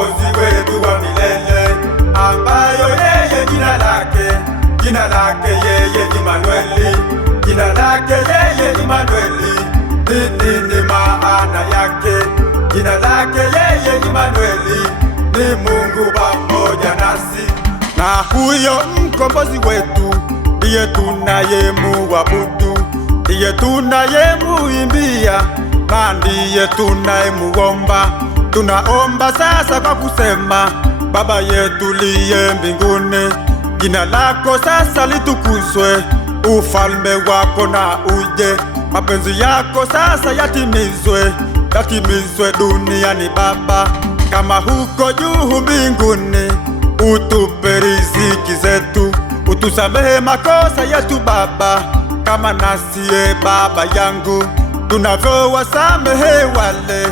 mkombozi wetu wa milele, ambayo yeye jina lake yeye Imanueli, jina lake yeye Imanueli. Nini maana yake? Jina lake yeye Imanueli ni Mungu pamoja nasi, na huyo mkombozi wetu ndiye tunayemuabudu, ndiye tunayemuimbia, na ndiye tunayemuomba. Tunaomba sasa kwa kusema: Baba yetu liye mbinguni, jina lako sasa litukuzwe, ufalme wako na uje, mapenzi yako sasa yatimizwe, yatimizwe duniani Baba kama huko juu mbinguni. Utupe riziki zetu, utusamehe makosa yetu Baba, kama nasiye Baba yangu tunavyowasamehe wale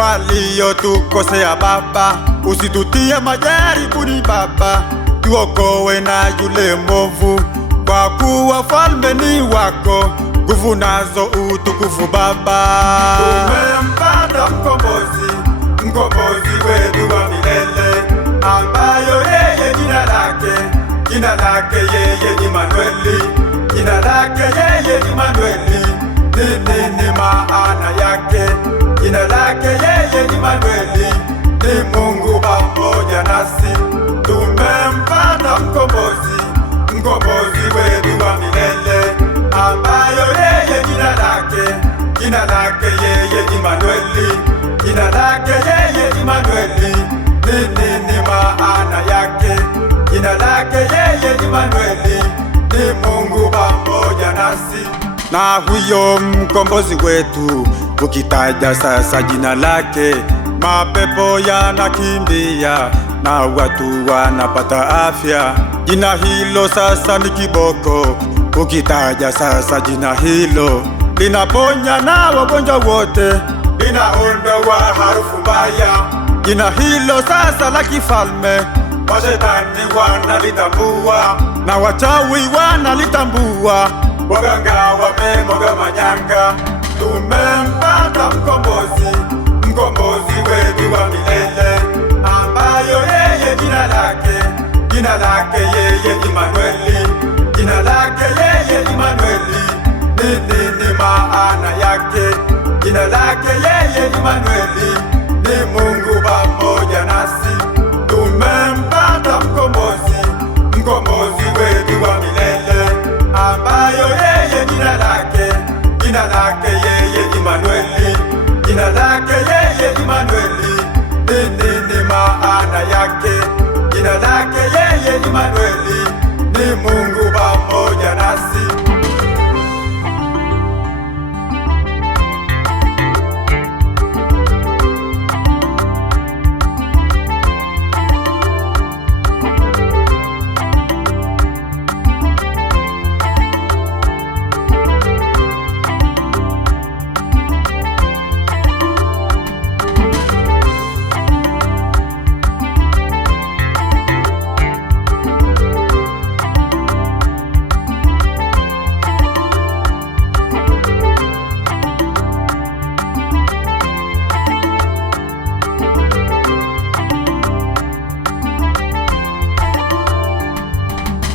waliotukosea Baba. Usitutie majaribuni Baba, tuokoe na yule mwovu, kwa kuwa falme ni wako, nguvu nazo utukufu Baba. Tumempata mkombozi, mkombozi wetu wa milele, ambayo yeye jina lake yeye Imanueli, jina lake yeye Imanueli. Nini maana yake? Jina lake yeye Imanueli ni Mungu pamoja nasi. Tumempata mkombozi, mkombozi wetu wa milele, ambayo yeye jina lake yeye Imanueli, jina lake yeye Imanueli. Nini maana yake? Jina lake yeye Imanueli ni Mungu pamoja nasi. Na huyo mkombozi wetu ukitaja sasa jina lake, mapepo yanakimbia na watu wanapata afya. Jina hilo sasa ni kiboko, ukitaja sasa jina hilo linaponya na wagonjwa wote, linaondoa harufu mbaya. Jina hilo sasa la kifalme, mashetani wanalitambua na wachawi wanalitambua, waganga wamemwaga manyanga. Tumempata mkombozi, mkombozi wetu wa milele, ambayo yeye jina lake yeye Imanueli, jina lake yeye Imanueli. Nini maana yake? Jina lake yeye Imanueli ni Mungu pamoja nasi. Tumempata mkombozi, mkombozi wetu wa milele, ambayo yeye jina lake yeye Imanueli, jina lake yeye Imanueli. Nini maana yake? Jina lake yeye Imanueli ni Mungu pamoja nasi.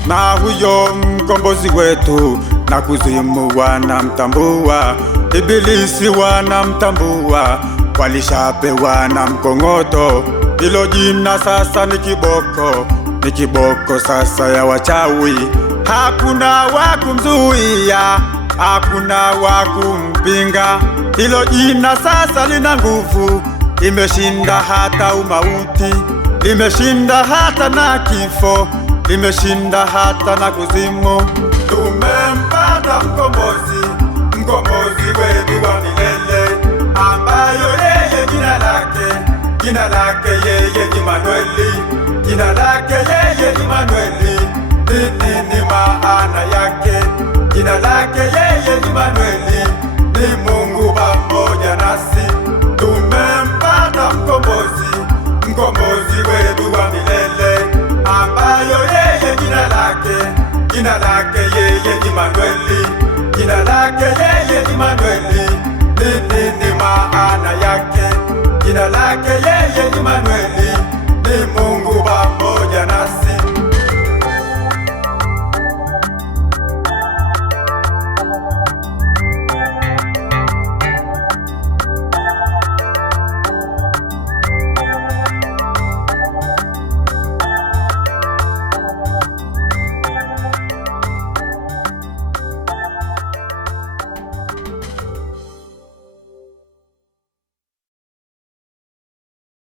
Na huyo mkombozi wetu na kuzimu wanamtambua, ibilisi wanamtambua, walishapewa na mkongoto. Hilo jina sasa ni kiboko, ni kiboko sasa ya wachawi. Hakuna wa kumzuia, hakuna wa kumpinga. Hilo jina sasa lina nguvu, limeshinda hata umauti, limeshinda hata na kifo, limeshinda hata na kuzimu. Tumempata mkombozi, mkombozi wetu wa milele, ambayo yeye jina lake yeye Imanueli, jina lake yeye Imanueli. Nini maana yake? Jina lake yeye Imanueli ni Mungu pamoja nasi. Tumempata mkombozi, mkombozi wetu wa milele, ambayo yeye jina lake yeye Imanueli, jina lake yeye Imanueli. Nini maana yake? Jina lake yeye Imanueli